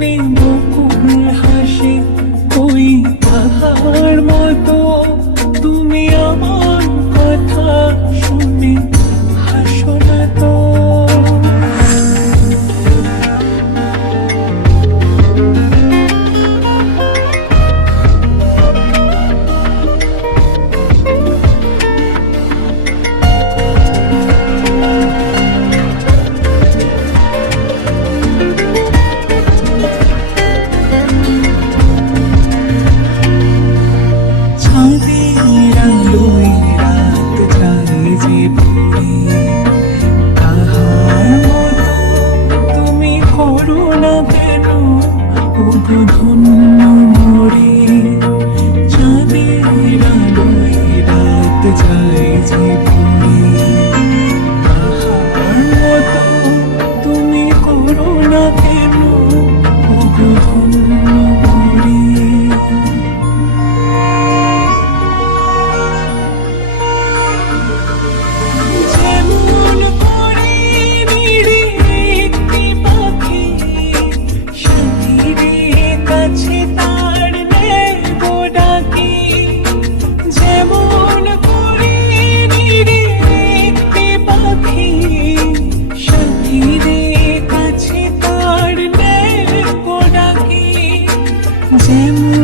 শুনে বকুল হাসে ওই তাহার মতো তুমি আমার কথা শুনে হাসো না তো। চাঁদের আলোয় রাত যায় যে ভরে, তাহার মতো তুমি করো না কেন ওগো ধন্য মোরে। চাঁদের আলোয় রাত যায় যে ভরে, তাহার মতো তুমি করো না কেন ওগো ধন্য মোরে। যেমন করে নিরে একটি পাখি সাথীর কাছে তার নেব ডাকি, যেমন করে নিরে একটি পাখি সাথীর কাছে তার নেব ডাকি, যেমন